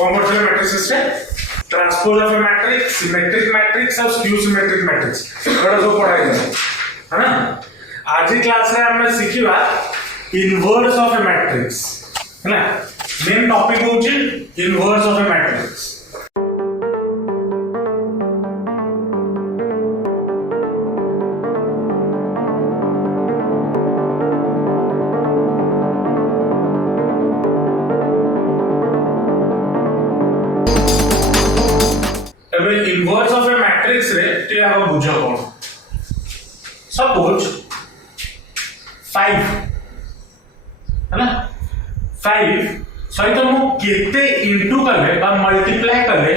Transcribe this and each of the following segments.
कौन पढ़ते मैट्रिसेस रे transpose of a matrix symmetric matrix और स्क्यू सिमेट्रिक मैट्रिक्स एटा सब पढ़ाई है ना। आज क्लास रे हम सिखिबा इनवर्स ऑफ ए मैट्रिक्स है ना। मेन टॉपिक होची inverse of a matrix. Inverse of a matrix रे ते आबो बुझो कोन। सपोज 5 है ना 5 सहित मु केते इनटू करले बा मल्टीप्लाई करले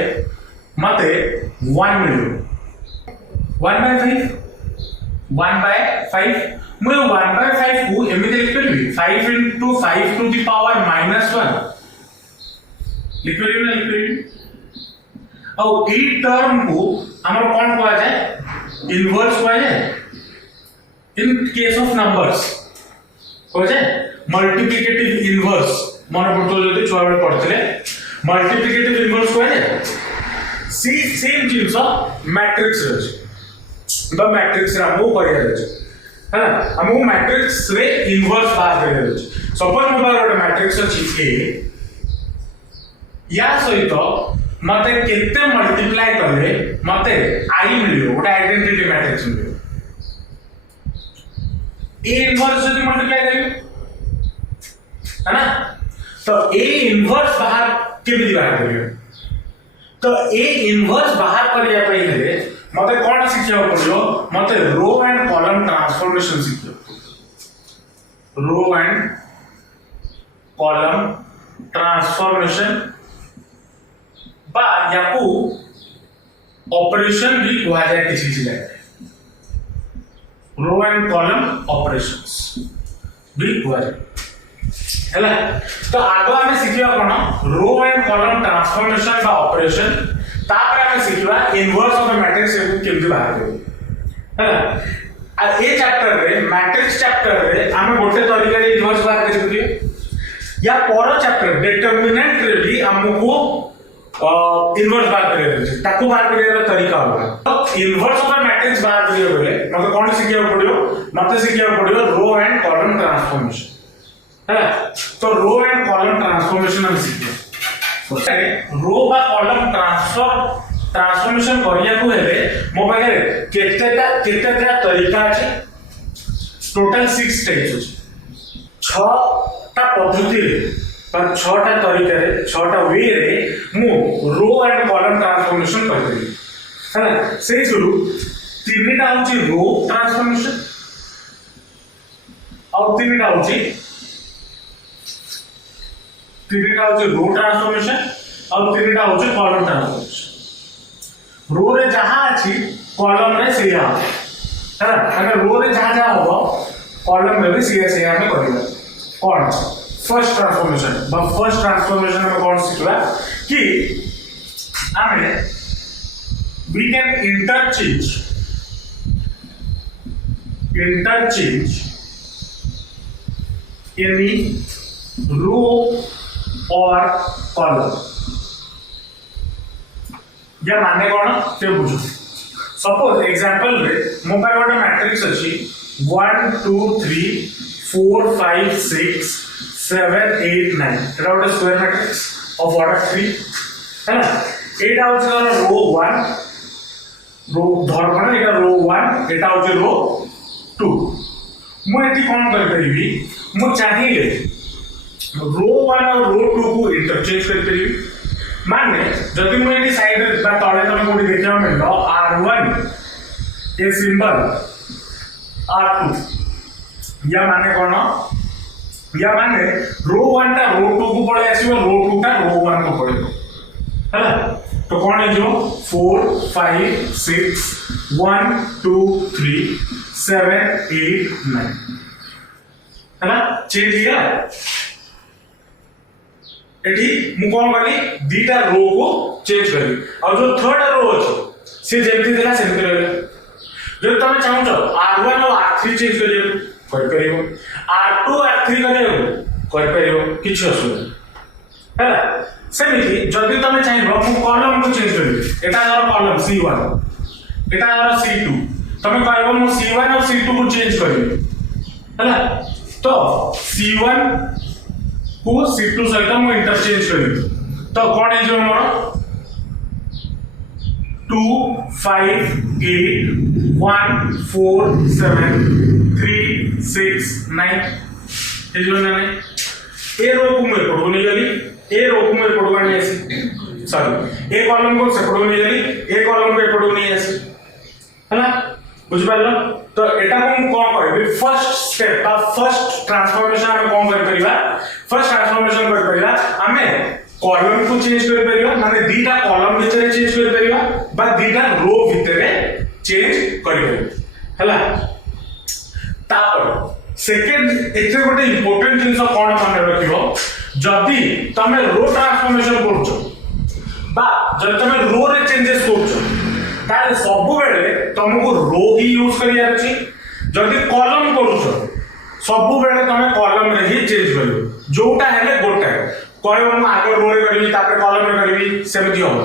मते 1 मिलियो 1 by 5 मु 1 by 5 को एमिति लिख परबी 5 into 5 to the power -1 लिख परबी ना लिख परबी। और ई टर्म को हमर कोन कहै जाय इनवर्स कहै जाय। इन केस ऑफ नंबर्स कहै जाय मल्टीप्लिकेटिव इनवर्स मन पड़तो जदि छुआ बेले पढ़थिले मल्टीप्लिकेटिव इनवर्स कहै जाय। सेम चीज मैट्रिक्स रे द मैट्रिक्स रे हमो करिया रे है ना। हमो मैट्रिक्स रे इनवर्स बात करिया रे। सपोज mo बार मैट्रिक्स अछि ए या सहित मते केते मल्टीप्लाई करले मते आई मिलियो गोटे आइडेंटिटी मैट्रिक्स मिलियो। ए इनवर्स जदि मल्टीप्लाई करियो है ना तो ए इनवर्स बाहर केमिति बाहर करियो। तो ए इनवर्स बाहर करिया पहिले मते कोन शिक्षा पड़ियो मते रो एंड कॉलम ट्रांसफॉर्मेशन शिखियो। रो एंड कॉलम ट्रांसफॉर्मेशन बा याकू ऑपरेशन भी कहा जाए किसी चीज रो एंड कॉलम ऑपरेशंस भी कहा जाए हैला। तो आगो हमें सिखिबा कोन रो एंड कॉलम ट्रांसफॉर्मेशन बा ऑपरेशन तापर हमें सिखिबा इनवर्स ऑफ ए मैट्रिक्स केमति बाहर करियो हैला। आ ए चैप्टर रे मैट्रिक्स चैप्टर रे हमें गोटे तरीका रे इनवर्स बाहर करियो या पर चैप्टर डिटरमिनेंट रे भी हमको इनवर्स बात करियो ताकू बात करियो तरीका होगा। तो इनवर्स ऑफ ए मैट्रिक्स बात करियो बोले मते कोन सिखियो पड़ियो मते सिखियो पड़ियो रो एंड कॉलम ट्रांसफॉर्मेशन है। तो रो एंड कॉलम ट्रांसफॉर्मेशन हम सिखियो रो बा कॉलम ट्रांसफॉर्मेशन करिया को हेले मो पाखे केतेटा तरीका अछि टोटल 6 स्टेप्स अछि 6 टा पद्धति रे पर 6 टा तरीका रे 6 टा वे रे मु रो एंड कॉलम ट्रांसफॉर्मेशन करथि है ना। से शुरू तीनटा होची रो ट्रांसफॉर्मेशन और तीनटा होची रो ट्रांसफॉर्मेशन और तीनटा होची कॉलम ट्रांसफॉर्मेशन। रो रे जहां अछि कॉलम रे सेया है ना। अगर रो रे जहां होबो कॉलम में भी सेया हमें करिबा कोन फर्स्ट ट्रांसफॉर्मेशन में कौन सीखला कि हमें we can interchange any row or column। या माने कौन ते बुझो। सपोज एग्जांपल रे मो पाए गोटे मैट्रिक्स अछि 1 2 3 4 5 6 7 8 9 एटा गोटे स्क्वायर मैट्रिक्स ऑफ ऑर्डर 3 है ना। एटा होछ रो 1 रो धरबना एटा रो 1 एटा होछ रो 2। मु एटी कोन कर परिबी मु चाहिए रो 1 और रो 2 को इंटरचेंज कर परिबी। माने जदि मु एटी साइड बा तळे तमे कोडी देखिया मिललो r1 ए सिंबल r2 या माने कोन या माने रो 1 टा रो 2 को पळे आसीबो रो 2 टा रो 1 को पळे हैला। तो कोन है जो 4 5 6 1 2 3 7 8 9 हैला चेंज किया एठी मु कोन करली दीटा रो को चेंज करली और जो थर्ड रो अछि से जेमति देला सेमति रहले। जो तमे चाहू छ r1 और r3 चेंज करियो कर परियो r2 r3 करियो कर परियो किछ असुविधा हैला। सेमिति जदि तुम चाहिए मु कॉलम को चेंज करी एटा हमर कॉलम C1 एटा हमर C2 तुम कहबो मु C1 और C2 को चेंज करी हैला तो C1 को C2 सहित मु इंटरचेंज करी तो कोन हे जो हमर 2 5 8 1 4 7 3 6 9 ये जो ना ए रो को मैं पढ़ो नहीं गली ए रो को मैं पढ़ो नहीं ऐसे सॉरी ए कॉलम को से पढ़ो नहीं गली ए कॉलम को पढ़ो नहीं ऐसे है ना बुझ पालो तो एटा को हम कोन करबे फर्स्ट स्टेप बा फर्स्ट ट्रांसफॉर्मेशन हम कोन कर परिबा फर्स्ट ट्रांसफॉर्मेशन कर परिबा हमें कॉलम को चेंज कर परिबा माने दीटा कॉलम भीतर चेंज कर परिबा बा दीटा रो भीतर चेंज कर परिबा हला तापर सेकंड एथे गोटे इंपोर्टेंट जिंस कोन मन रखिबो जदी तमे रो ट्रांसफॉर्मेशन करछो बा जदी तमे रो रे चेंजेस करछो ताले सब बेले तुमको रो ही यूज करिया अछि जदी कॉलम करछो सब बेले तमे कॉलम रे ही चेंज करियो जोटा हेले गोटा कहबो हम आगे रो रे करबी तापर कॉलम रे करबी सेमति होबो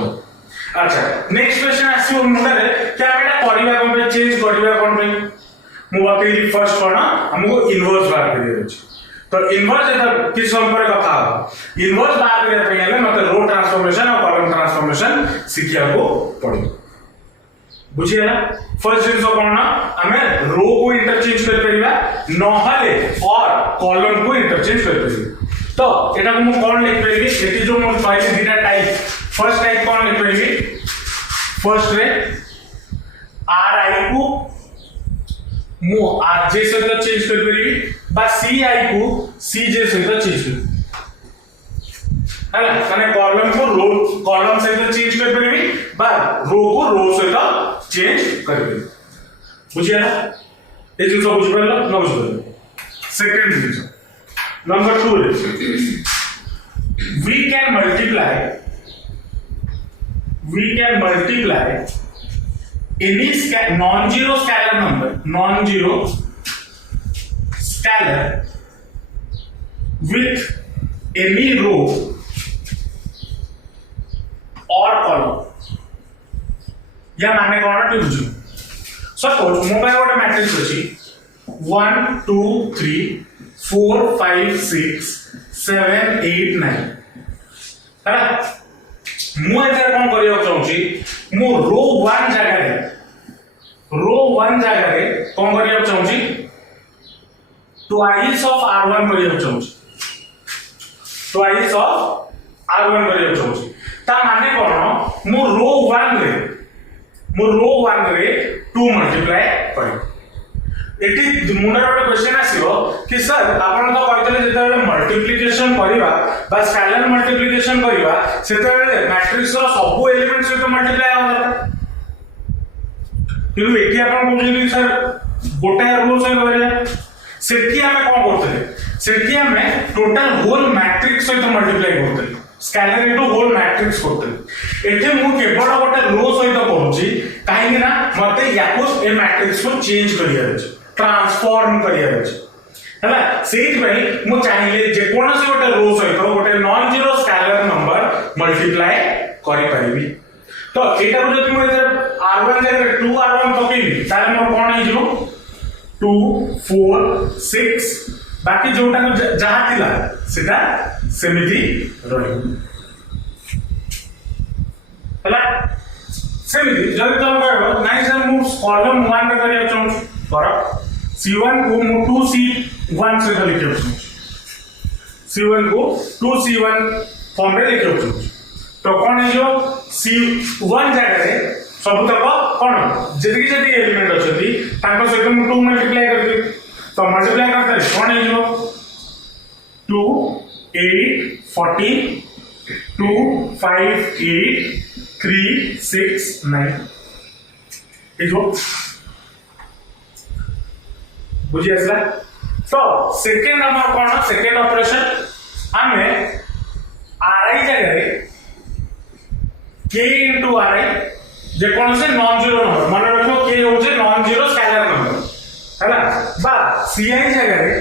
अच्छा नेक्स्ट क्वेश्चन आसीबो मुंडा रे क्या एटा करिबा कोन चेंज करिबा कोन मु बाकी फर्स्ट कोन हमको इनवर्स बार करियो अछि तो इनवर्स एटा किस संपर्क कथा इनवर्स बार करिया पहिले मते रो ट्रांसफॉर्मेशन और कॉलम ट्रांसफॉर्मेशन सिखिया को पड़ो बुझिए ना फर्स्ट जिंस कोन हमें रो को इंटरचेंज कर परिबा नहले और कॉलम को इंटरचेंज कर परिबा तो एटा को मु कोन लिख परिबी एटी जो मु पहिले दीटा टाइप फर्स्ट टाइप कोन लिख परिबी फर्स्ट रे आर आई को मु आर जे सहित चेंज कर परिबी बा सी आई को सी जे सहित चेंज कर हैला माने कॉलम को रो कॉलम सहित चेंज कर परिबी बा रो को रो सहित चेंज कर परिबी बुझिया ना ए जिंस बुझ परला न बुझ परला सेकंड जिंस number 2 we can multiply any non-zero scalar number with any row or column या माने कोन टी बुझु सपोज मो पाए गोटे मैट्रिक्स अछि 1 2 3 4 5 6 7 8 9 हैला मु एकर कोन करियो चाहूची मु रो 1 जगह रे कोन करियो चाहूची ट्वाइस ऑफ r1 करियो चाहूची ट्वाइस ऑफ r1 करियो चाहूची ता माने कोन मु रो 1 रे 2 मल्टीप्लाई करियो एटी मुनर गोटे क्वेश्चन आसीबो कि सर आपण तो कहतले जेतेबेले मल्टीप्लिकेशन करिबा बा स्केलर मल्टीप्लिकेशन करिबा सेतेबेले मैट्रिक्स रो सब एलिमेंट सहित मल्टीप्लाई होबा किंतु एटी आपण बुझिली सर गोटे रूल सहित करिया सेठी हमें कोन करतले सेठी हमें टोटल होल मैट्रिक्स सहित मल्टीप्लाई करतले स्केलर इनटू होल मैट्रिक्स करतले एठी मु केवल गोटे रो सहित करूची काहे ना मते याको ए मैट्रिक्स को चेंज करिया अछि ट्रांसफॉर्म करिया अछि हैला सेट भाई मु चाहिले जे कोनसी गोटे रो सहित गोटे non zero scalar number multiply करि परिबी तो एटा को जति मु r1 जगह 2 r1 पकेबी ताले मोर कोन हे जो 2 4 6 बाकी जोटा जहा थिला सेटा सेमिति रही हैला सेमिति जब तुम कहबो नाइ सर मु कॉलम 1 रे करिया चाहू कर C1 को मु 2C1 से लिखियो C1 को 2C1 फॉर्म रे लिखियो तो कोन हे जो C1 जगह रे सब तक कोन जति एलिमेंट अछती ताको सहित मु 2 मल्टीप्लाई कर दे तो मल्टीप्लाई करते कोन हे जो 2 8 14 2 5 8 3 6 9 ए जो बुझी आसला तो सेकंड नंबर कोन सेकंड ऑपरेशन हमें ri जगह रे k into ri जे कोन से नॉन जीरो नंबर मन रखो k हो जे नॉन जीरो स्केलर नंबर हैला बा ci जगह रे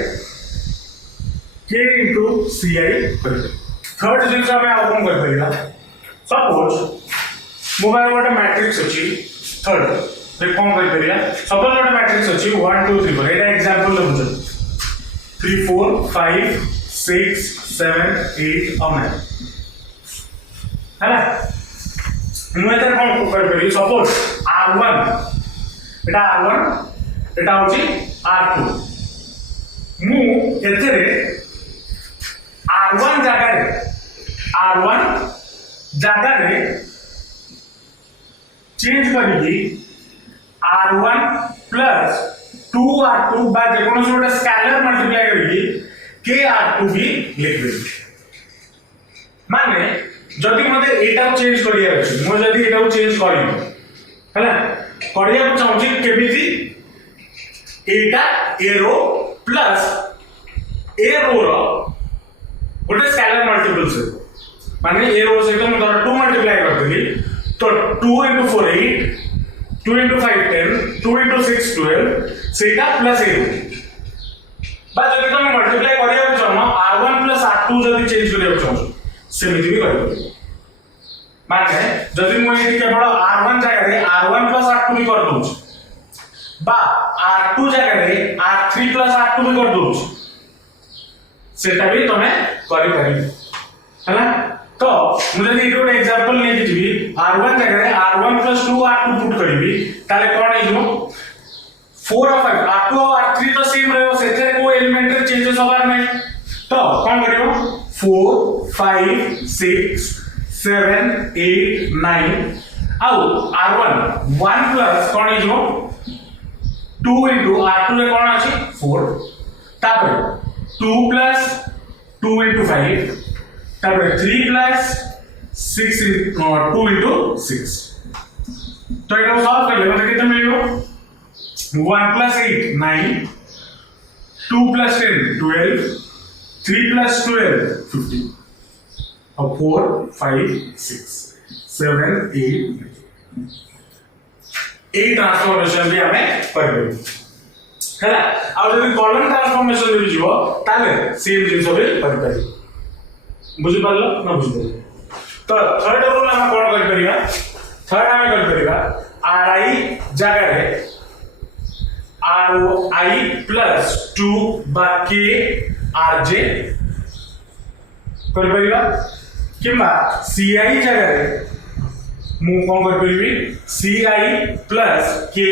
k into ci कर थर्ड जिनस हमें आउ कोन कर परिया सपोज मोबाइल गोटे मैट्रिक्स अछि थर्ड रे कोन कर परिया सपोज गोटे मैट्रिक्स अछि 1 2 3 4 एटा एग्जांपल लेबुछ 3 4 5 6 7 8 और 9 हैला मु एतर कोन कर परिया सपोज r1 एटा r1 एटा होची r2 मु एतरे r1 जगह रे चेंज करिकी r1 प्लस 2r2 बा जेकोनो गोटे स्केलर मल्टीप्लाई करिकी kr2 भी लिख देबी माने जदि मते एटा चेंज करिया अछि मो जदि एटा चेंज करियो हैला करिया चाहूची केबिति एटा ए रो प्लस ए रो रो गोटे स्केलर मल्टीपल से माने ए रो से तो मैं 2 मल्टीप्लाई कर देली तो 2 into 4 8 2 into 5 10 2 into 6 12 सेटा प्लस ए बा जदि तुम मल्टीप्लाई करिया चाहो r1 प्लस r2 जदि चेंज करिया चाहो सेमिति भी करियो माने जदि मु एठी केवल r1 जगह रे r1 प्लस r2 भी कर दूछ बा r2 जगह रे r3 प्लस r2 भी कर दूछ सेटा भी तमे करि पारि हैला तो मुझे ये गोटे एग्जांपल नै दिबी r1 जगह रे r1 + 2 r2 पुट करबी ताले कोन आइलो 4 और 5 r2 और r3 तो सेम रहयो सेथे को एलिमेंट रे चेंजेस होबार नै तो कोन करियो 4 5 6 7 8 9 आउ r1 1 प्लस कोन आइलो 2 into r2 रे कोन अछि 4 तापर 2 plus 2 into 5 तापर 3 plus 6 2 into 6 तो एटा सॉल्व कर ले मतलब कितना मिलेगा 1 plus 8 9 2 plus 10 12 3 plus 12 15 और 4 5 6 7 8 8 ट्रांसफॉर्मेशन भी हमें करबे हैला आ जदि कॉलम ट्रांसफॉर्मेशन रे जिवो ताले सेम जिंस बे कर पारि बुझि पारलो ना बुझि पारलो तो थर्ड रूल हम कोन कर परिया थर्ड हम कर परिया ri जगह रे ri प्लस 2 बा k rj कर परिया किबा ci जगह रे मु कोन कर परिबी ci plus k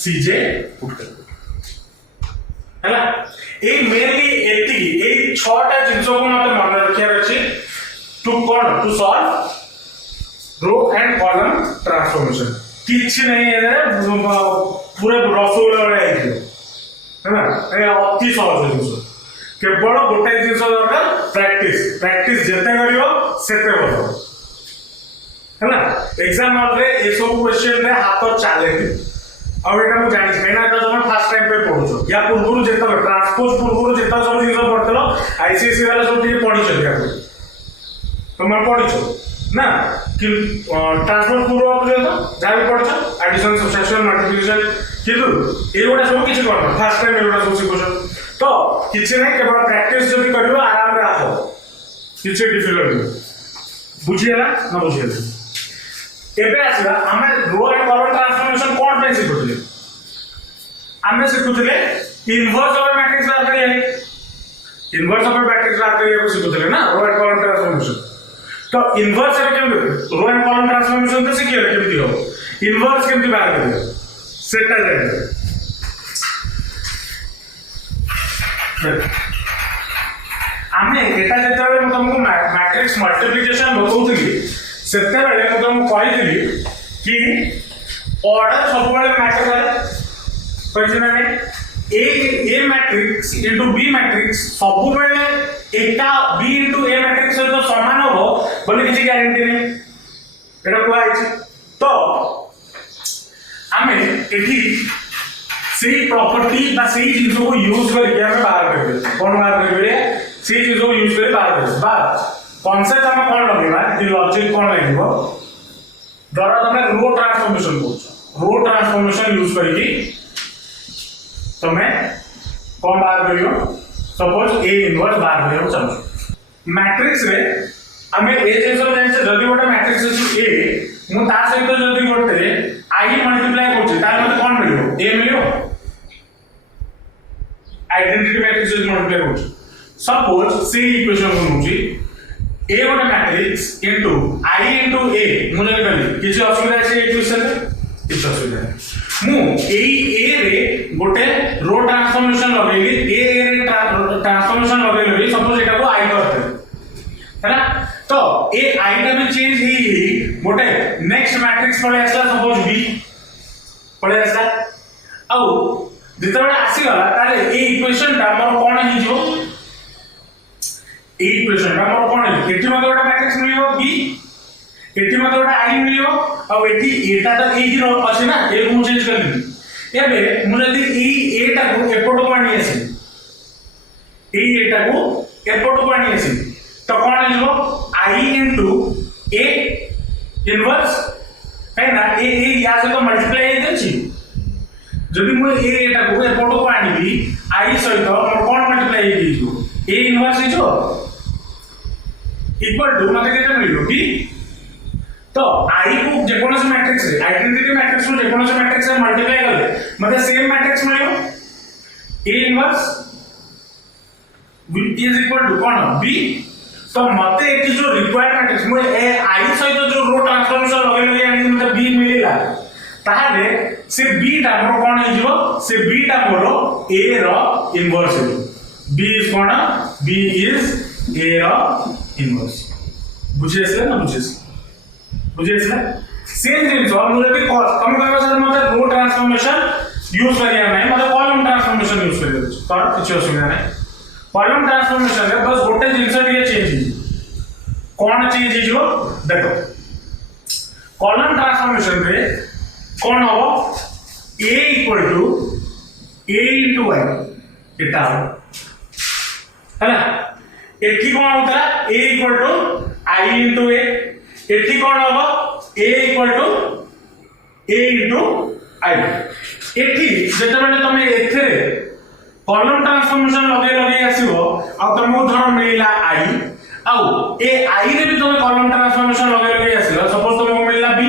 cj put कर हैला ए मेनली एति ए छटा जिंसो को मते मन रखिया अछि to solve row and column transformation किछ नहीं है पूरे रसगुल्ला रे आइयो हैना ए अति सहज जिंसो केवल गोटे जिंसो दरकार प्रैक्टिस जेते करियो सेते बतो हैना एग्जाम हॉल रे ए सब क्वेश्चन रे हाथ चलेनी और एटा मु जानि मेना तो तुम फर्स्ट टाइम पे पढुछो या पूर्वरु जेता ट्रांसपोज पूर्वरु जेता सब जिंस पढतलो आईसीएसई वाला सब टिके पढिछो या तुम पढिछो ना कि ट्रांसपोज पूर्व पर्यंत जाबे पढिछो एडिशन सब्ट्रैक्शन मल्टीप्लिकेशन किंतु एगोडा सब किछि करना फर्स्ट टाइम एगोडा सब सिखोछो तो किछि नै केवल प्रैक्टिस जदि करियो आराम रे आसो किछि डिफिकल्ट बुझियला ना बुझियला एबे आसीबा हमें रो एंड कॉलम ट्रांसफॉर्मेशन कोन पे सिखुतले हमें सिखुतले इनवर्स ऑफ मैट्रिक्स बार करिए इनवर्स ऑफ मैट्रिक्स बार करिए को सिखुतले ना रो एंड कॉलम ट्रांसफॉर्मेशन तो इनवर्स रे केम रो एंड कॉलम ट्रांसफॉर्मेशन तो सिखिए केमति हो इनवर्स केमति बार करिए सेटा जाय हमें एटा जेतबे म तुमको मैट्रिक्स मल्टीप्लिकेशन बताउतली सेते बेले म तुमको कहितली कि ऑर्डर सब बेले मैटर करे कहिसना ने ए मैट्रिक्स इनटू बी मैट्रिक्स सब बेले एटा बी इनटू ए मैट्रिक्स सहित समान हो बोले किसी गारंटी नहीं एटा को आइछ तो हमें एठी सेही प्रॉपर्टी बा सेही चीज को यूज करके हमें बाहर करबे कोन बाहर करबे सेही चीज को यूज करके बाहर करबे बा कॉन्सेप्ट हम कोन लगेबा कि लॉजिक कोन लागेबो धर तमे रो ट्रांसफॉर्मेशन करछ रो ट्रांसफॉर्मेशन यूज करके तमे कोन बाहर करियो सपोज ए इनवर्स बाहर करियो चलो मैट्रिक्स रे आमे ए जिंस जानि से जदी गोटे मैट्रिक्स अछि ए मु ता सहित जदी गोटे i मल्टीप्लाई करछि तार मते कोन मिलियो a मिलियो आइडेंटिटी मैट्रिक्स जदी मल्टीप्लाई करछि सपोज से इक्वेशन बनउछि a गोटे matrix into i into a मु जदी कली किछि असुविधा अछि इक्वेशन रे किछि असुविधा नहीं मु ए रे गोटे रो ट्रांसफॉर्मेशन लगेली ए रे ट्रांसफॉर्मेशन लगेली सपोज एटा को i करते है ना तो ए i टा भी चेंज ही गोटे नेक्स्ट मैट्रिक्स पळे आसला सपोज b पळे आसला आउ जेतबे आसी गला ताले ए इक्वेशन ता मोर कोन हि जो ए इक्वेशन ता मोर कोन हि एठी मते गोटे मैट्रिक्स मिलियो b एठी मते गोटे i मिलियो आउ एठी एटा तो ए ही अछि ना ए को चेंज कर दी एबे मु जदी ए एटा को एपोर्ट को आनी आसी ए एटा को एपोर्ट को आनी आसी तो कौन है जो i into a इनवर्स है ना ए या से तो मल्टीप्लाई हे देछि जदी मु ए एटा को एपोर्ट को आनिबी i सहित मोर कौन मल्टीप्लाई हे जो a इनवर्स हे जो इक्वल टू मते केते मिलियो b तो i को जे कोनस मैट्रिक्स रे आइडेंटिटी मैट्रिक्स को जे कोनस मैट्रिक्स से मल्टीप्लाई करले मते सेम मैट्रिक्स मिलियो a inverse is equal to कौन b तो मते एटी जो रिक्वायर्ड मैट्रिक्स मु ए i सहित जो रो ट्रांसफॉर्मेशन लगे लगे आनी मते b मिलिला ताहाले से b टा मोर कोन हे जो से b टा मोर a रो इनवर्स हे b इज कोन b is a row inverse बुझेसे ना बुझेसे सेम जिंस मु जदी कम करबा सर मते रो ट्रांसफॉर्मेशन यूज करिया नै मते कॉलम ट्रांसफॉर्मेशन यूज करिया तो किछ असुविधा नै कॉलम ट्रांसफॉर्मेशन रे बस गोटे जिंस टिके चेंज कौन चेंज हो देखो कॉलम ट्रांसफॉर्मेशन रे कौन हो a equal to a into y एटा है ना एठी कौन होता a equal to i into a एठी कौन हो a equal to a into i एठी जेते माने तमे एथे कॉलम ट्रांसफॉर्मेशन लगे आसीबो आ तुमको धर मिलला i आउ ए i रे भी तुम कॉलम ट्रांसफॉर्मेशन लगे आसीला सपोज तुमको मिलला b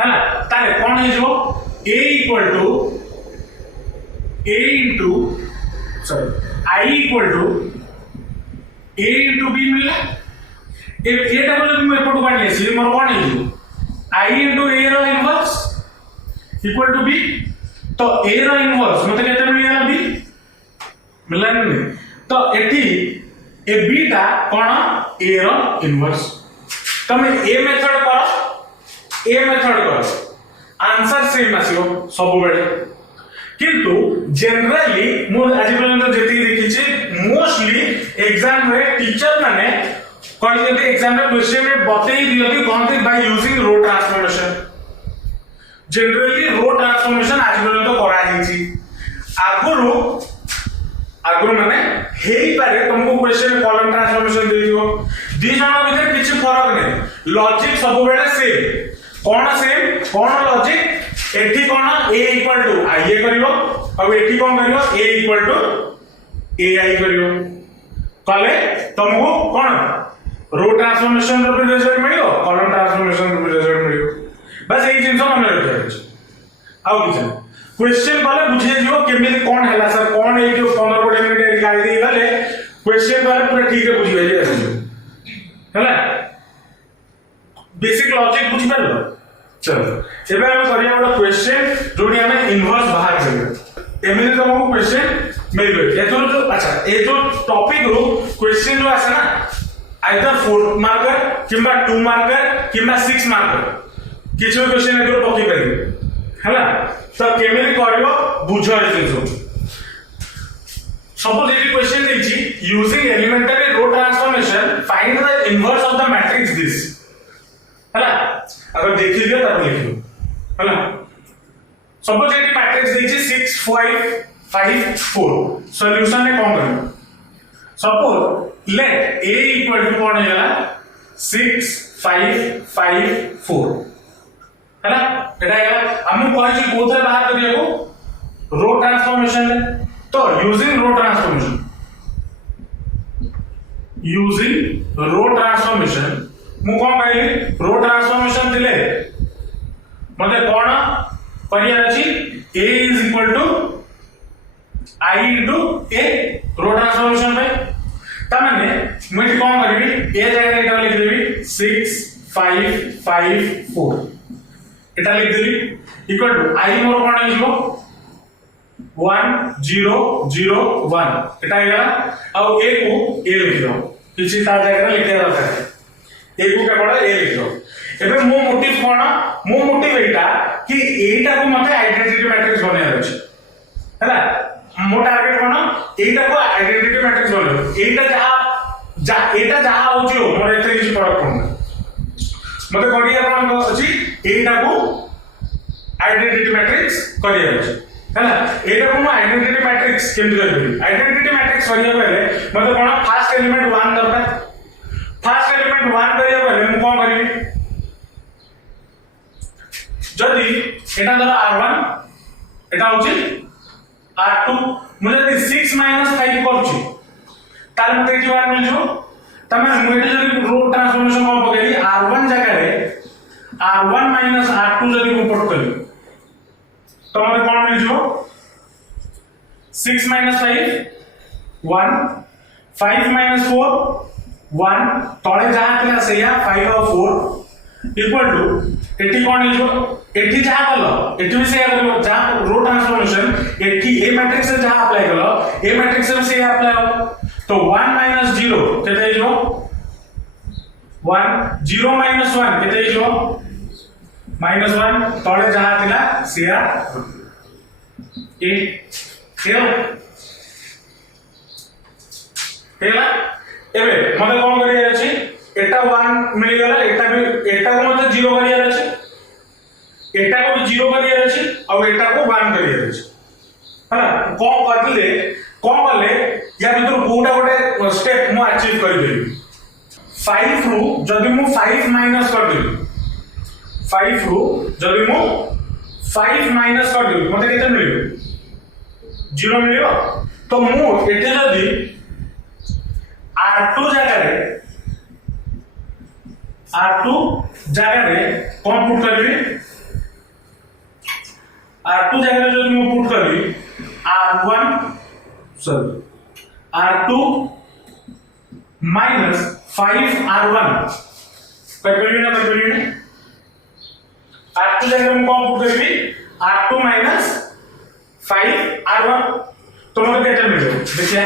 है ना ताले कोन हे जो a equal to a into sorry i equal to a into b मिलला ए टा को तुम एपट बानी आसी मोर कोन हे जो i into a row inverse equal to b तो a रो इनवर्स मते केते मिलला b मिलला नहीं तो एठी ए b टा कोन a रो इनवर्स तमे a मेथड करो आंसर सेम आसीओ सब बेले किंतु जनरली मु आज पर्यंत जेती देखिछि मोस्टली एग्जाम रे टीचर माने कोन जे एग्जाम रे क्वेश्चन रे बतेई दियति कोनते by using row transformation generally row transformation आज पर्यंत करा हिछि आगुरु माने हेई पारे तुमको क्वेश्चन कॉलम ट्रांसफॉर्मेशन दे दियो दी जण भीतर किछि फरक नै लॉजिक सब बेले सेम कोन लॉजिक एठी कोन a इक्वल टू i ए करिवो अब एठी कोन करिवो a इक्वल टू ai करिवो कले तुमको कोन रो ट्रांसफॉर्मेशन रो रिजल्ट मिलियो कॉलम ट्रांसफॉर्मेशन रो रिजल्ट मिलियो बस एई जिंस मन रखियो आउ किछ क्वेश्चन वाले बुझे जियो केमे कोन हला सर कोन ए जो 15 मिनिट गाड़ी दे गले क्वेश्चन वाले पूरा ठीक है बुझियो जे हला बेसिक लॉजिक बुझ परलो चलो एबे हम करिया बडा क्वेश्चन जोडी हमें इनवर्स बाहर करियो एमे तो हमको क्वेश्चन मिल गयो ए जो अच्छा ए जो टॉपिक रो क्वेश्चन जो आसे ना आइदर 4 मार्कर किंबा 2 मार्कर किंबा 6 मार्कर किछो क्वेश्चन एतो पकी परिबे हला तो केमे करियो बुझो ए जिंसो सपोज ये क्वेश्चन देछि using elementary row transformation find the inverse of the matrix this हला अगर देख लियो तब लिखियो हला सपोज ये मैट्रिक्स देछि 6 5 5 4 सॉल्यूशन में कौन करियो suppose let a equal to कौन हैला 6 5 5 4 हला एटा हम कहै छी कोथरे बाहर करियो रो ट्रांसफॉर्मेशन तो using row transformation using row transformation मु कोन कहली रो ट्रांसफॉर्मेशन दिले मते कोन करियार अछि a is equal to I into a row transformation पे तमने मुझे कोन करबी a जगह एटा लिख देबी 6 5 5 4 एटा लिख देबी इक्वल टू I मोर कोन आइलो 1 0 0 1 एटा आइला आ a को a लिख दो किसी ता जगह लिखे दरकार a को केवल a लिख दो एबे मो मोटिव कोन मो मोटिव एटा कि एटा को मते आइडेंटिटी मैट्रिक्स बनेयार अछि हैला मो टारगेट कोन एटा को आइडेंटिटी मैट्रिक्स बने एटा जहा होची हो मोर एते किछ फरक पड़ना मते करिया कोन अछि एटा को आइडेंटिटी मैट्रिक्स करिया अछि हैला एटा को आइडेंटिटी मैट्रिक्स केम करबी आइडेंटिटी मैट्रिक्स करिया पहले मते कोन फर्स्ट एलिमेंट 1 दरकार फर्स्ट एलिमेंट 1 करिया पहले मु कोन करबी जदी एटा धर r1 एटा होची r2 मुझे 6 - 5 करछि तार मते 81 मिल जो तमे मुझे जदी रो ट्रांसफॉर्मेशन को पकेली r1 जगह रे r1 - r2 जदी को पुट करी तो मते कोन मिल जो 6 - 5 1 5 - 4 1 तळे जहा तिला सेया 5 और 4 इक्वल टू एटी कोन हिजो एटी जहा कलो एटी भी सेया कलो जहा रो ट्रांसफॉर्मेशन एटी ए मैट्रिक्स से जहा अप्लाई कलो ए मैट्रिक्स से सेया अप्लाई हो तो 1 - 0 केते हिजो 1 0 - 1 केते हिजो -1 तळे जहा तिला सेया ए हेलो हेला एबे मते कोन करिया अछि एटा 1 मिल गेला एटा को मते 0 करिया अछि एटा को 0 करिया अछि और एटा को 1 करिया अछि हला कोन करले कोन करले या भीतर कोटा गोटे स्टेप मु अचीव कर देबी 5 रु जदी मु 5 माइनस कर देबी 5 रु जदी मु 5 माइनस कर देबी मते केते मिलियो 0 मिलियो तो मु एटे जदी r2 जगह रे कोन पुट करबी r2 जगह रे जदी मु पुट करबी r1 sorry r2 minus 5r1 करबी ना r2 जगह मु कोन पुट करबी r2 minus 5r1 तो मते केते मिलियो देखिया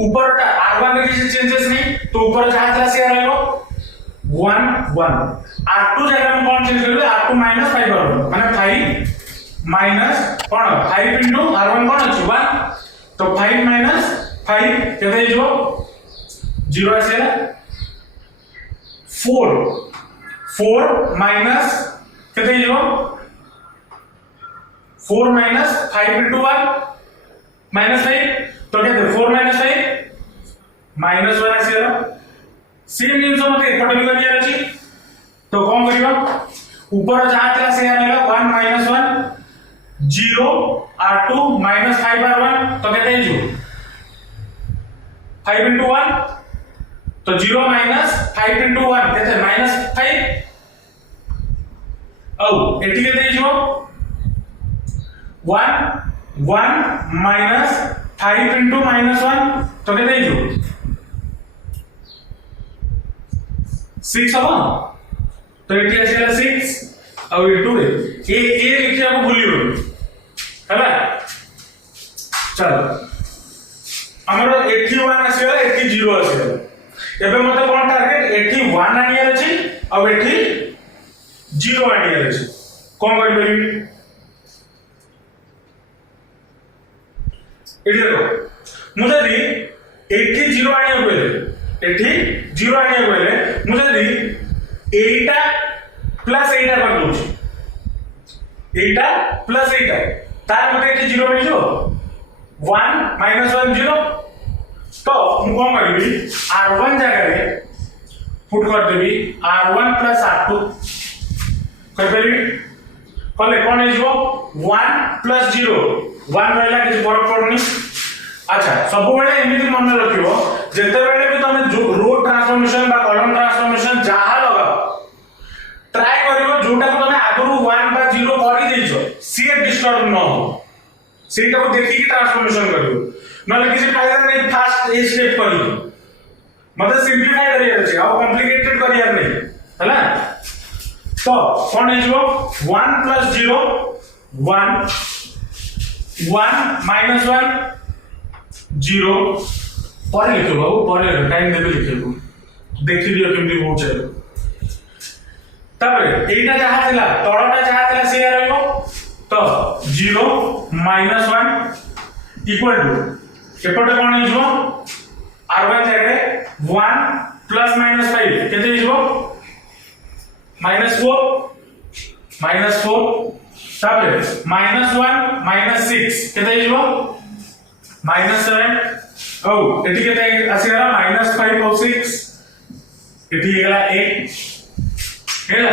ऊपर का r1 में किसी चेंजेस नहीं तो ऊपर जहां था से रहेगा 1 1 r2 जगह में कौन चेंज करेंगे r2 minus 5 r1 माने 5 minus कौन 5 into r1 कौन अछि 1 तो 5 minus 5 केते जो 0 आसेला 4 minus केते जो 4 minus 5 into 1 minus 5 तो कहते 4 - 5 -1 आसीला सेम जिंस मते एपटे भी करिया अछि तो कोन करियो ऊपर जहां तला से आला 1 - 1 0 r2 - 5r1 तो कहते हैं जो 5 into 1 तो 0 minus 5 into 1 कहते हैं -5 औ एटी कहते हैं जो 1 minus 5 into -1 तो कहते हैं जो 6 हो तो एटी आसेला 6 और 2 ए लिखिया को भूलियो हैला चलो हमरो 81 आसीला 80 आसीला एबे मते कोन टारगेट 81 आनियर अछि और 0 आनियर अछि कोन करि परिबी एठी देखो मुझे दी 80 आनिया पहले 0 आनिया पहले मुझे दी 8 प्लस 8 कर दूची 8 प्लस 8 तार मते 0 मिल जो 1 - 1 0 तो मु कोन करबी r1 जगह रे पुट कर देबी r1 + r2 कर देबी कले कोन हे जो 1 + 0 1 रहला कि फरक पड़नी अच्छा सब बेले एमिति मन रखियो जेते बेले भी तमे रो ट्रांसफॉर्मेशन बा कॉलम ट्रांसफॉर्मेशन जहां लगाओ ट्राई करियो जोटा को तमे आगुरु 1 बा 0 करि देइछो सी डिस्टर्ब न हो सेटा को देखि कि ट्रांसफॉर्मेशन करियो नले किसी फायदा नहीं फास्ट ए स्टेप करियो मतलब सिंपलीफाई करियर अछि आ कॉम्प्लिकेटेड करियर नहीं हैला तो कोन हेजो 1 + 0 1 1 - 1 0 पर लिखो बाबू पर लिखो टाइम देबे लिखो देखि दियो केमति हो जाय तबे एटा जहा थिला तळटा जहा थिला से रहइबो तो 0 - 1 इक्वल टू एपटे कोन हेजो r1 जगह 1 + -5 केते हेजो -4 तबे -1 - 6 केते हेजो -7 ओ एटी केते आसीरा -5 और 6 एटी गेला 8 हेला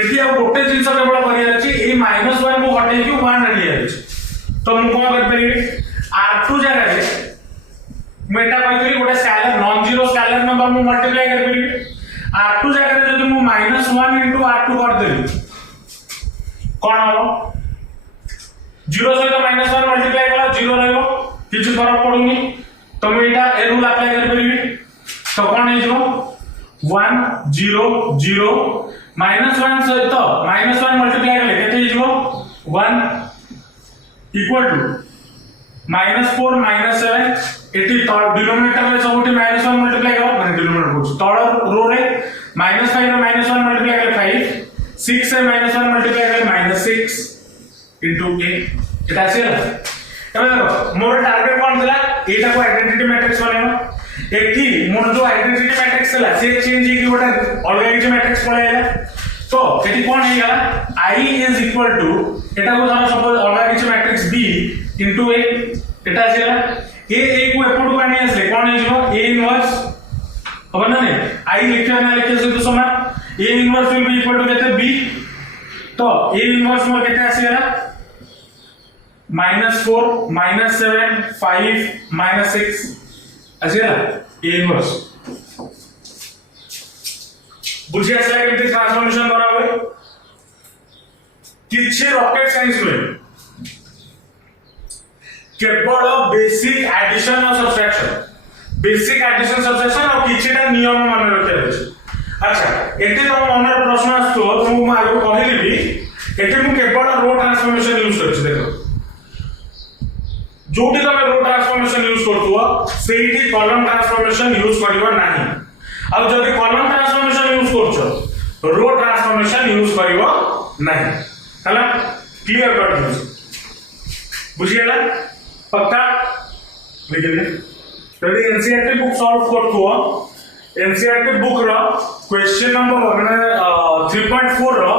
एटी अब गोटे जिंस केवल करिया अछि ए -1 को हटे कि 1 रेडी अछि तो हम कोन कर परिबे r2 जगह रे मेटा कहतली गोटे scalar non zero scalar number मु मल्टीप्लाई कर परिबे r2 जगह रे जदि मु -1 * r2 कर देली कोन हो 0 सहित -1 मल्टीप्लाई कला 0 रहइबो किछ फरक पडुनी तो मैं एटा ए रूल अप्लाई कर परिबे तो कोन हे जो 1 0 0 -1 सहित -1 मल्टीप्लाई करले केते हे जो 1 इक्वल टू -4 - 7 एटी डिनोमिनेटर रे सबुटी -1 मल्टीप्लाई करो माने डिनोमिनेटर को तळ रो रे -5 रे -1 मल्टीप्लाई करले 5 6 से -1 मल्टीप्लाई करले -6 इनटू a एटा आसीला एबे देखो मोर टारगेट कोन थिला एटा को आइडेंटिटी मैट्रिक्स बनेबो एठी मोर जो आइडेंटिटी मैट्रिक्स थिला से चेंज हे कि गोटा अलग किछ मैट्रिक्स पळेला तो एठी कोन हे गला i इज इक्वल टू एटा को हम सपोज अलग किछ मैट्रिक्स b इनटू a एटा आसीला a को एपटू आनी आसे कोन हे जो a इनवर्स अब ना नहीं i लिखना ना लिखे से तो समान a inverse will be equal to केते b तो a इनवर्स मोर केते आसीला -4 -7 5 -6 आसीला a इनवर्स बुझी आसला केमति ट्रांसफॉर्मेशन करा होय किछि रॉकेट साइंस में केवल बेसिक एडिशन और सब्ट्रैक्शन और किछिटा नियम मन रखे अछि अच्छा एते तो मनर प्रश्न आस्तो तो मु आगु कहली भी एते मु केवल रो ट्रांसफॉर्मेशन यूज करछि देखो जोटी तमे रो ट्रांसफॉर्मेशन यूज करतुवा सेठी कॉलम ट्रांसफॉर्मेशन यूज करिवा नाही अब जदि कॉलम ट्रांसफॉर्मेशन यूज करछो रो ट्रांसफॉर्मेशन यूज करिवा नाही हला क्लियर कर दियो बुझिएला पक्का लिखिए यदि एनसीईआरटी बुक सॉल्व करतुवा एनसीईआरटी बुक रो क्वेश्चन नंबर माने 3.4 रो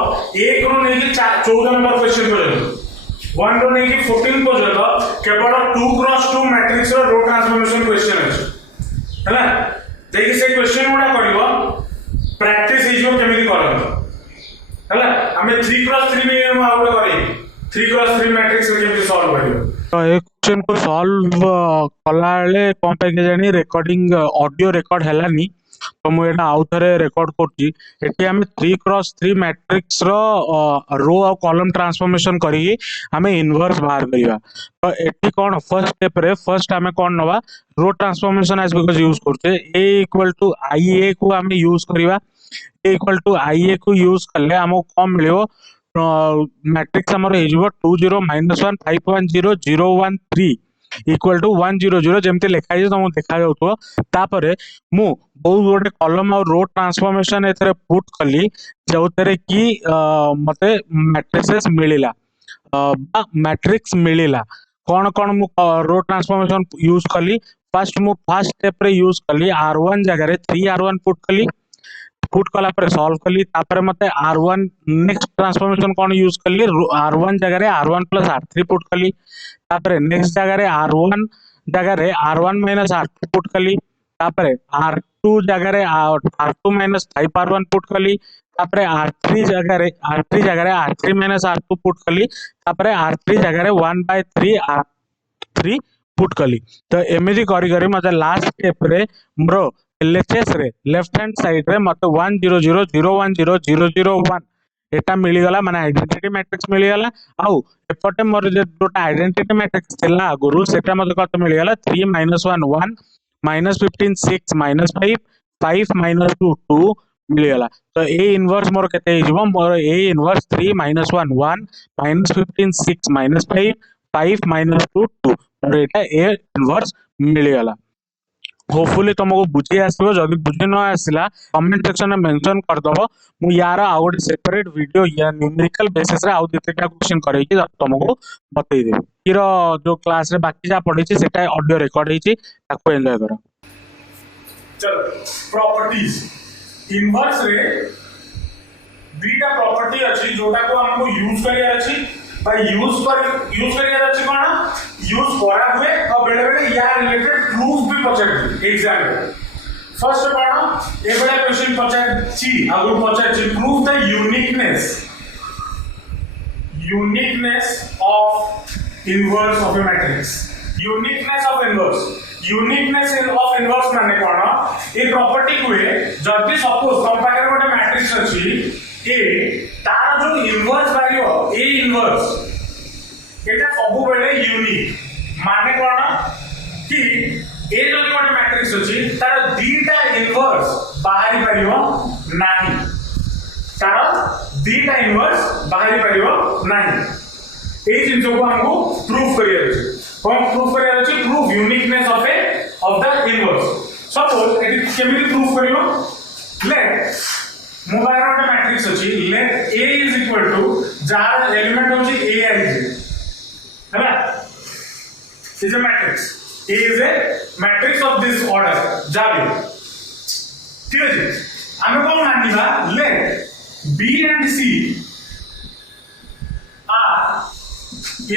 1 रो नै कि 14 नंबर क्वेश्चन पड़े 1 रो नै कि 14 पर्यंत केवल 2x2 मैट्रिक्स रो ट्रांसफॉर्मेशन क्वेश्चन अछि हला देखि से क्वेश्चन गुडा करिवो प्रैक्टिस हिजो केमिति करब हला हमें 3x3 में आउट करी 3x3 मैट्रिक्स केमिति सॉल्व करिवो तो एक क्वेश्चन को सॉल्व कला बेले कौन पे जानी रिकॉर्डिंग ऑडियो रिकॉर्ड हेलानी तो मु एटा आउ थरे रिकॉर्ड करची एटी हमें 3x3 मैट्रिक्स रो रो और कॉलम ट्रांसफॉर्मेशन करी हमें इनवर्स बाहर करिवा तो एटी कोन फर्स्ट स्टेप रे फर्स्ट हमें कोन नवा रो ट्रांसफॉर्मेशन एज बिकॉज़ यूज करते a = ia को हमें यूज करिवा a = ia को यूज करले हमको कम मिलियो मैट्रिक्स हमर हेजबो 2 0 - 1 5 1 0 0 1 3 इक्वल टू 1 0 0 जेमते लिखा जे तुम देखा जाउतो तापरे मु बहुत गोटे कॉलम और रो ट्रांसफॉर्मेशन एथरे पुट कली जोतरे की मते मैट्रिसेस मिलिला मैट्रिक्स मिलिला कोन कोन मु रो ट्रांसफॉर्मेशन यूज कली फर्स्ट मु फर्स्ट स्टेप रे यूज कली r1 जगह रे 3r1 पुट कला पर सॉल्व कली तापर मते r1 नेक्स्ट ट्रांसफॉर्मेशन कोन यूज कली r1 जगह रे r1 + r3 पुट कली तापर नेक्स्ट जगह रे r1 जगह रे r1 - r2 पुट कली तापर r2 जगह रे r2 - 5r1 पुट कली तापर r3 जगह रे r3 - r2 पुट कली तापर r3 जगह रे 1/3 r3 पुट कली तो एमती करी मते लास्ट स्टेप रे मोर एलएचएस रे लेफ्ट हैंड साइड रे मते 100010001 एटा मिलीगला माने आइडेंटिटी मैट्रिक्स मिलीगला आउ एपटे मोर जोटा आइडेंटिटी मैट्रिक्स थिला आगुरु सेटा मते कत मिलीगला 3 - 1 1 -15 6 -5 5 - 2 2 मिलीगला तो ए इनवर्स मोर केते हिजबो मोर ए इनवर्स 3 - 1 1 -15 6 -5 5 - 2 2 और एटा ए इनवर्स मिलीगला होपफुली तुमको बुझी आसो जदि बुझी न आसला कमेंट सेक्शन में मेंशन कर दबो मु यार आउ गोटे सेपरेट वीडियो या न्यूमेरिकल बेसिस रे आउ दुटा क्वेश्चन करै कि तुमको बतै देबी इरो जो क्लास रे बाकी जा पढै छी सेटा ऑडियो रिकॉर्ड हेची ताको एन्जॉय करो चलो प्रॉपर्टीज इनवर्स रे दुईटा प्रॉपर्टी अछि जोटा को हमको यूज करिया अछि भाई यूज करिया अछि कोन यूज करा हुए और बेले बेले या रिलेटेड प्रूफ भी पचार एग्जाम में फर्स्ट कोन ए बेले क्वेश्चन पचार छी आगु पचार छी proof the uniqueness of inverse of a matrix uniqueness of inverse माने कोन ए प्रॉपर्टी को जदी सपोज हम पाखे गोटे मैट्रिक्स अछि ए तार जो इनवर्स वैल्यू ए इनवर्स एटा सब बेले यूनिक माने कोन कि ए जो गोटे मैट्रिक्स अछि तार दीटा इनवर्स बाहरी परियो नाही तार दीटा इनवर्स बाहरी परियो नाही ए जिंस को हमको प्रूफ करियर अछि कौन प्रूफ करियर अछि proof uniqueness of the inverse suppose एटी केमिति प्रूफ करियो लेट मोबाइल गोटे मैट्रिक्स अछि let a is equal to जार एलिमेंट होछि a आई हैला is a matrix a is a matrix of this order जाबे ठीक अछि हम कोन मानिबा let b and c are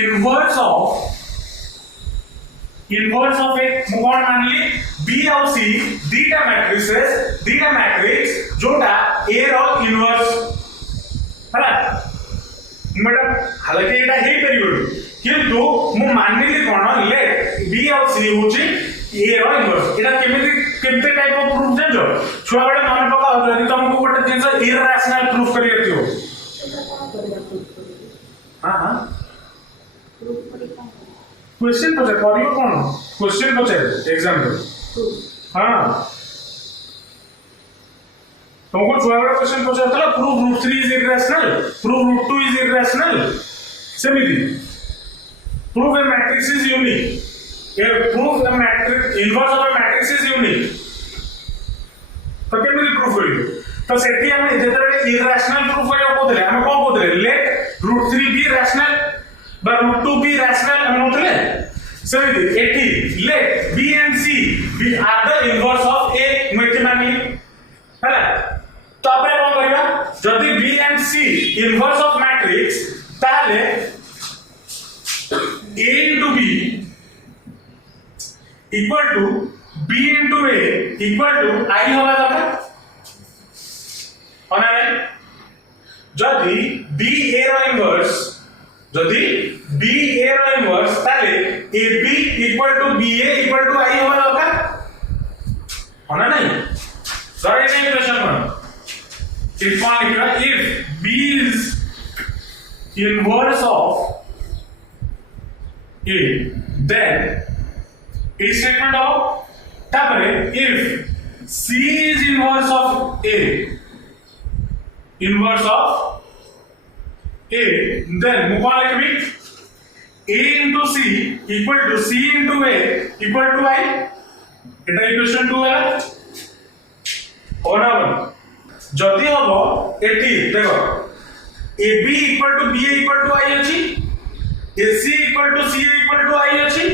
inverse of a कोन मानली b और c दीटा मैट्रिक्स जोटा a रो इनवर्स हैला मैडम हालांकि एटा हे परिबो किंतु मु मानली कोन लेट b और c होची a row inverse Etah केमते type of proof जानजो छुआ बेले मन पका जदी तुमको गोटे जिंस इररेशनल प्रूफ करिय दियो हां हां क्वेश्चन पचार करियो कोन क्वेश्चन पचार एग्जाम में हां तुमको छुआबड़ा क्वेश्चन पचारतला proof root 3 is irrational proof root 2 is irrational सेमिति proof a matrix is unique a proof a matrix inverse of a matrix is unique तो केमिति प्रूफ करियो तो सेठी हम जेतरे इररेशनल प्रूफ करियो कोथले हम कोन कोथले लेट रूट 3 बी रैशनल बा रूट 2 बी रैशनल हम कोथले सेमिति एठी let b and c be are the inverse of a mathematic हैला तापरे कोन करिबा जदी b and c inverse of matrix ताले a into b equal to b into a equal to i होगा दरकार होना नहीं जदी b a रो इनवर्स जदी b a रो इनवर्स ताले ab equal to ba equal to i होगा दरकार होना नहीं सॉरी नहीं question one if b is inverse of a then a statement of tapare if c is inverse of a then mukha likhi a into c equal to c into a equal to i eta equation 2 है होना जदि हबो eighty देखो ab equal to ba equal to i अछि ac equal to ca equal to i अछि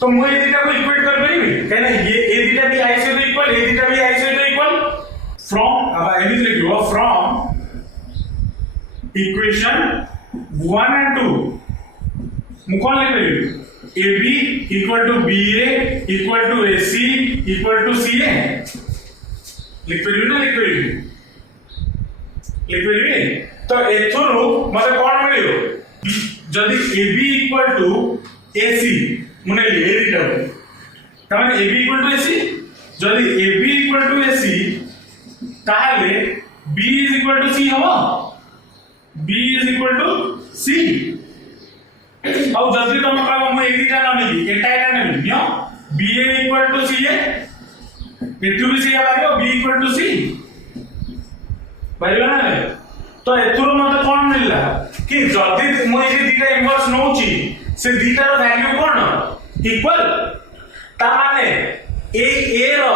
तो मैं ए दिटा को इक्वेट कर परिबी कहना ये ए दिटा भी i से इक्वल ए दिटा भी i से इक्वल फ्रॉम अब एनी लिखियो फ्रॉम इक्वेशन 1 and 2 मु कोन लिख परिबी ab equal to ba equal to ac equal to ca लिख परिबी ना लिख परिबी तो एथुरु मते कोन मिलियो जदी ab equal to ac मुने ए दिटा तमाने AB इक्वल टू AC जदि AB इक्वल टू AC ताहले B is equal to C हो B is equal to C अब जल्दी तुम कहबो मु ए दिटा न नेबी एटा एटा नेबी नियो BA इक्वल टू CA एटू भी CA बारियो B इक्वल टू C बारियो ना तो एतुर मते कोन मिलला कि जल्दी मु ए दिटा इनवर्स नउची से दिटा रो वैल्यू कोन इक्वल ता माने ए रो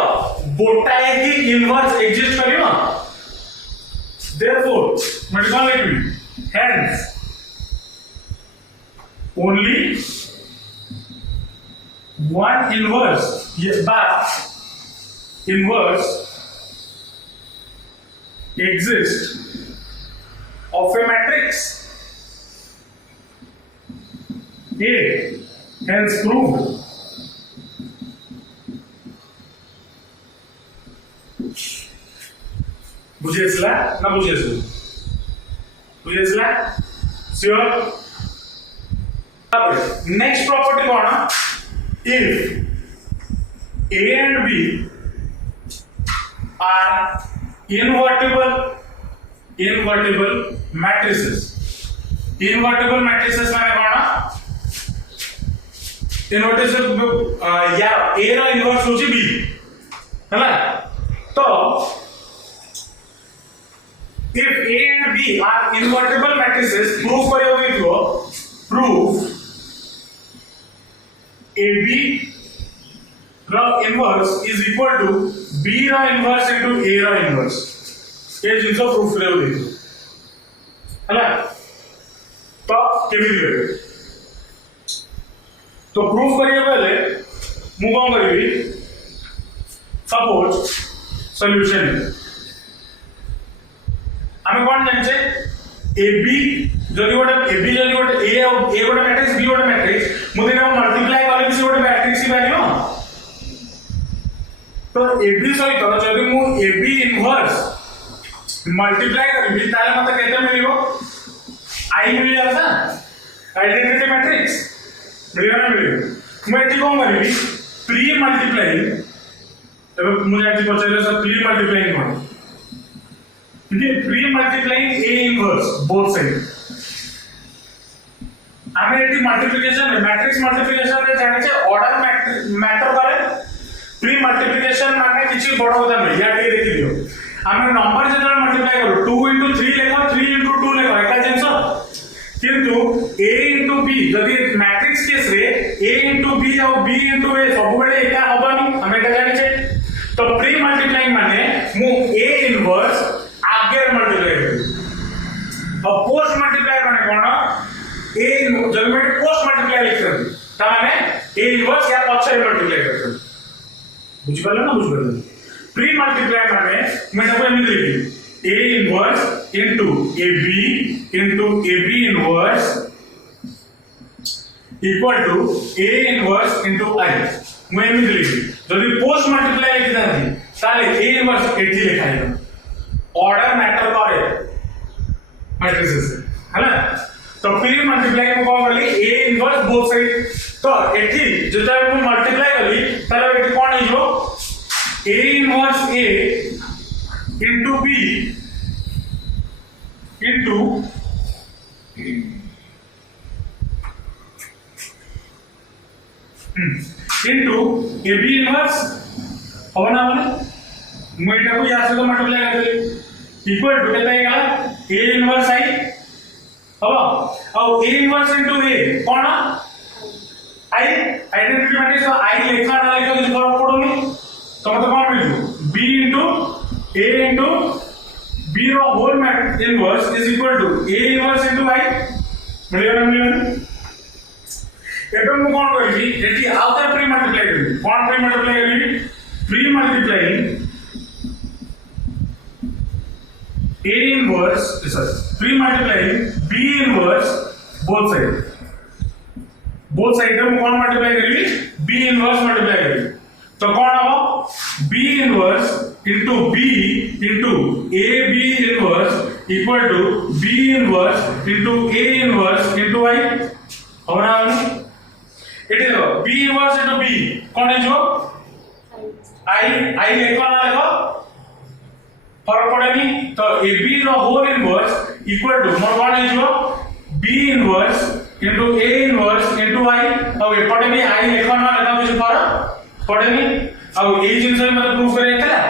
गोटाए की इनवर्स एग्जिस्ट करियो therefore what call it hence only one inverse but inverse exists of a matrix A hence proved बुझेसला ना बुझेसला श्योर अब next property cone if A and B are invertible matrices माने कोन invertible या A row inverse होची B हैला तो if A and B are invertible matrices prove करियोगे तो prove AB row inverse is equal to B row inverse into A row inverse ये जिंसो proof करियोगे हैला तो केमिति करियो तो प्रूफ करियो पहले मु कोन करिवि सपोज सॉल्यूशन हमें कौन जानछे AB जदि गोटे AB जदि गोटे A गोटे मैट्रिक्स B गोटे मैट्रिक्स मुदे ना मल्टीप्लाई करले से गोटे मैट्रिक्स ही बारियो तो AB सहित जदि मु AB इनवर्स मल्टीप्लाई करबी ताले मते केते मिलिबो I मिल जाता आइडेंटिटी मैट्रिक्स मिलियो ना मिलियो मु एटी कोन करबी प्री मल्टीप्लाई तब मुझे एटी पछले सब pre multiply cone pre multiplying A inverse both side हमें एटी मल्टीप्लिकेशन मैट्रिक्स मल्टीप्लिकेशन रे जाने छे ऑर्डर मैटर करे प्री मल्टीप्लिकेशन माने किछि बड़ होता नै या के देखि दियो हमें नंबर जेतरा मल्टीप्लाई करू 2 3 लेखो 3 2 लेखो एका जिंस किंतु A B जदि मैट्रिक्स केस रे A B और B A सब बेले एका हबनी हमें का जाने छे तो प्री मल्टीप्लाइंग माने मु A इनवर्स आगे मल्टीप्लाई करू और पोस्ट मल्टीप्लाई माने कोन ए जब मैं पोस्ट मल्टीप्लाई लिख कर ता माने ए इनवर्स या पछे मल्टीप्लाई कर बुझ पालो ना बुझ पालो प्री मल्टीप्लाई माने मैं तको एमि लिखी A inverse into AB inverse equal to A inverse into I मैं एमि लिखी जदि पोस्ट मल्टीप्लाई लिखि दांती ताले ए इनवर्स एठी लिखाइबो ऑर्डर मैटर करे मैट्रिसेस है ना तो प्री मल्टीप्लाई को कौन करली A इनवर्स बोथ साइड तो एठी जता मैं मल्टीप्लाई करली ताले एठी कोन हियो A inverse A into B into AB inverse होना माने मैं एटा को या से तो मल्टीप्लाई करली इक्वल टू केता हेगा A इनवर्स I हबो और A inverse into A cone I identity matrix तो I लेखा ना लेखा किछ फरक पड़ोनी तो मत कोन मिलु B into A into B रो whole matrix inverse is equal to A inverse into I मिलियो एटा मु कोन करबी एटी आउटर प्री मल्टीप्लाई करबी कोन प्री मल्टीप्लाई करबी pre multiplying A inverse pre multiplying B inverse both side में कौन multiply करेगी B inverse multiply करेगी तो कौन होगा B inverse into B into AB inverse equal to B inverse into A inverse into I और eighty देखो b inverse into b कोन है जो i लिखो ना देखो फरक पड़ेनी तो ab रो होल इनवर्स इक्वल टू मोर कोन है जो b inverse into a inverse into i अब एपटे भी i लिखो ना देखो कुछ फरक पड़ेनी अब ए जिंस मतलब प्रूफ करे थला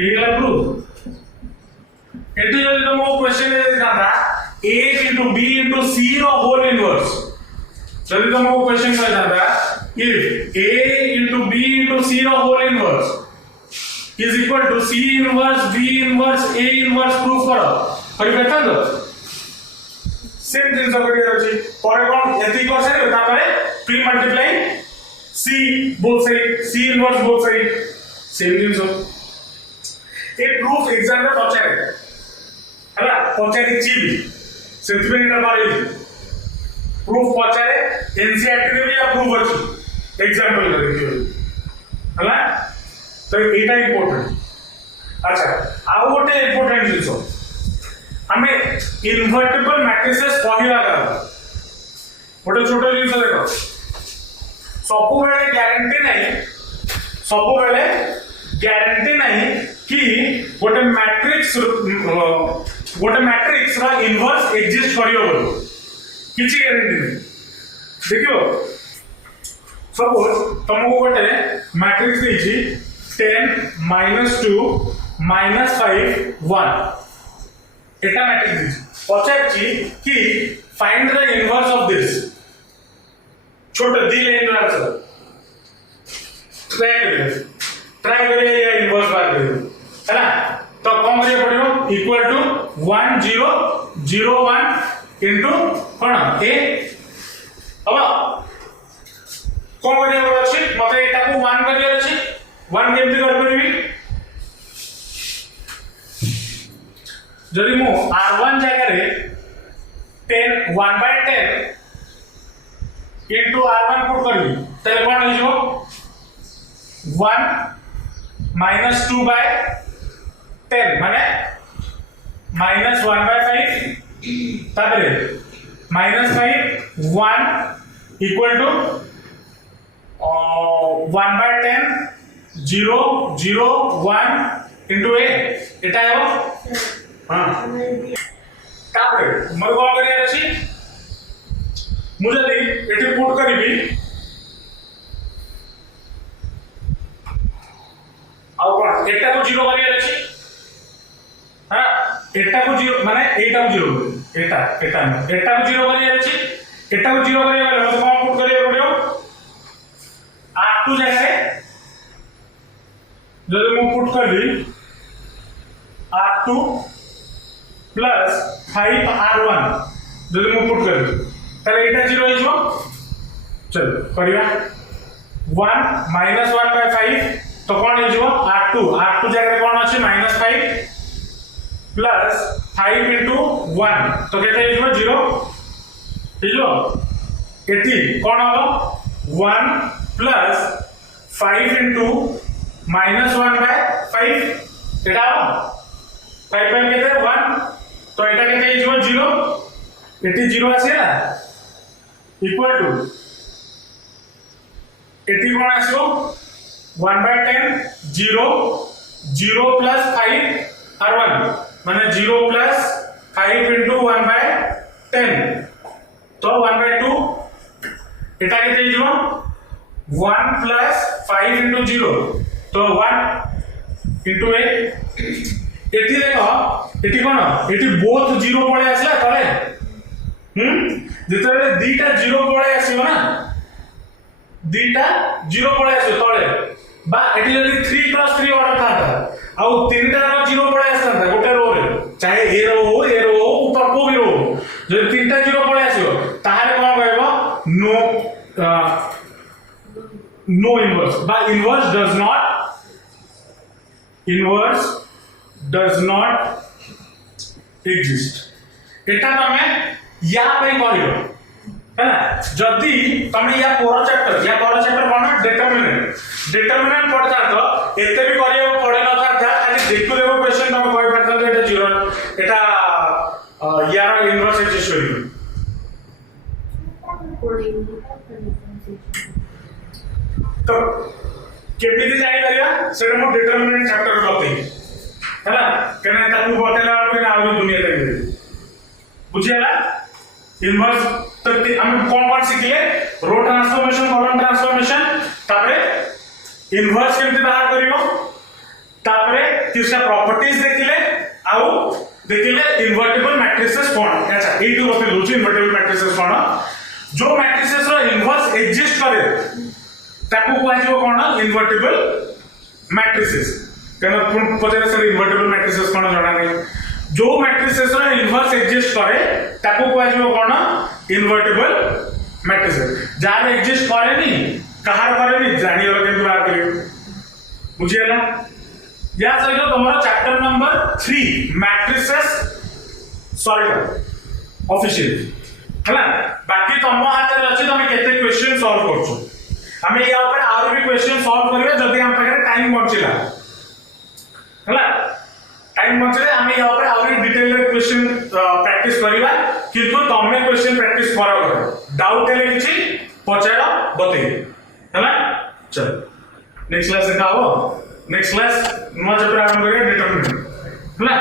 एला प्रूफ एटी जदी तुमको क्वेश्चन दे दादा a into b into c रो होल इनवर्स जदी तुमको क्वेश्चन कर दादा if a into b into c रो whole inverse is equal to c inverse b inverse a inverse proof करो करि बेटा तो सेम जिंस करियर अछि पर कोन एति कर से तापरे premultiply c both side c inverse both side same जिंस ए प्रूफ एग्जाम रे पचारे हला पचारे छी सेति पे एटा बारे प्रूफ पचारे एनसीईआरटी रे भी प्रूफ अछि एग्जांपल करे दियो हला तो एटा इंपोर्टेंट अच्छा आउ गोटे इंपोर्टेंट जिंस हमें इनवर्टिबल मैट्रिसेस कहला गोटे छोटो जिंस देखो सबु बेले ग्यारंटी नहीं कि गोटे मैट्रिक्स रा इनवर्स एग्जिस्ट करियो बोल किछि ग्यारंटी नहीं देखियो सपोज तुमको गोटे मैट्रिक्स देछि 10 -2 -5 1 एटा मैट्रिक्स दिस पचारछि कि find the inverse of this छोटे दी लाइन रा आंसर ट्राई करिए या इनवर्स बार करिए हैना तो कौन करिए पड़ियो इक्वल टू 1 0 0 1 इनटू कोन a अब कौन करिए बोल अछि मते एटा को 1 करिए अछि 1 केमति कर परिबी जदि मु r1 जगह रे 10 1/10 into r1 पुट करबी तले कोन हो जिवो 1 minus 2 by 10 माने minus 1/5 तापरे minus 5 1 equal to 1/10 0 0 1 into a एटा है हां तापरे मोर कोन करिया अछि मुझे एटी पुट करिबी आउ कोन एटा को 0 करिया अछि हां एटा को 0 माने एटा को 0 एटा को 0 करिया अछि एटा को 0 करिया गले तो कोन पुट करिया पड़ियो r2 जगह रे जदि मु पुट करबी r2 plus 5 r1 जदि मु पुट करबी तले एटा 0 हो जो चलो करिया 1 minus 1/5 तो कोन हो जो r2 जगह रे कोन अछि -5 plus 5 into 1 तो केटा हो 0 हिजो एटी कोन हो 1 plus 5 into -1/5 एटा 5 5 केते 1 तो एटा केते हो 0 एटी 0 आसीला इक्वल टू एटी कोन आसो 1/10 0 0 plus 5 r1 माने 0 plus 5 into 1/10 तो 1/2 एटा केते हो 1 plus 5 into 0 तो 1 into a एटी देखो एटी कोन एटी बोथ 0 पळे आसला तळे जेतरे दीटा 0 पळे आसीबो ना दीटा 0 पळे आसीबो तळे बा एटी जदी 3 + 3 ऑर्डर थाता आउ तीनटा 0 पळे आसता गोटे रो रे चाहे ए रो हो ऊपर को भी रो जदी तीनटा 0 पळे आसीबो ताहारे कोन कहबो no inverse but inverse does not exist एटा तमे या पे कहियो हैना जदी तमे या पर चैप्टर कोन डिटरमिनेंट पढ़ता तो एते भी करियो पड़े न था खाली देखु देखो क्वेश्चन तमे कहि परता एटा 0 एटा यार इनवर्स एक्सिस्ट करियो तो केमिति जाई करिया सेटा मो डिटरमिनेंट चैप्टर बतई हैला केना ताकू बतेला के ना आउरी दुनिया तक बुझियाला इनवर्स तो हम कौन सिखले रो ट्रांसफॉर्मेशन कॉलम ट्रांसफॉर्मेशन तापरे इनवर्स केमति बाहर करियो तापरे किछा प्रॉपर्टीज देखिले आउ देखिले इन्वर्टिबल मैट्रिसेस कोन अच्छा एटू बते दोची इन्वर्टिबल मैट्रिसेस कोन जो मैट्रिसेस रो इनवर्स एग्जिस्ट करे ताकू कुआजिबो कोन इन्वर्टिबल मैट्रिसेस केना पुन पचरे सर इन्वर्टिबल मैट्रिसेस कोन जणा नै जो मैट्रिसेस रो इनवर्स एग्जिस्ट करे ताकू कुआजिबो कोन इन्वर्टिबल मैट्रिसेस जार एग्जिस्ट करे नी कहार करे नी जानि वाला केमति बात करियो बुझियला या सहित तुम्हारा chapter number 3 matrices solve official हला बाकी तुम हाथ रे अछि तुम केते क्वेश्चन सॉल्व करछो हमें या ऊपर आरो भी क्वेश्चन सॉल्व करियो जदी हम पाखरे टाइम बचिला हला टाइम बचले हमें या ऊपर आरो डिटेल रे क्वेश्चन प्रैक्टिस करिवा किंतु तुमने क्वेश्चन प्रैक्टिस करो डाउट हेले किछि पचारो बतई हला चल नेक्स्ट क्लास देखाओ नेक्स्ट क्लास नुआ चैप्टर आरंभ करिए डिटरमिनेंट हला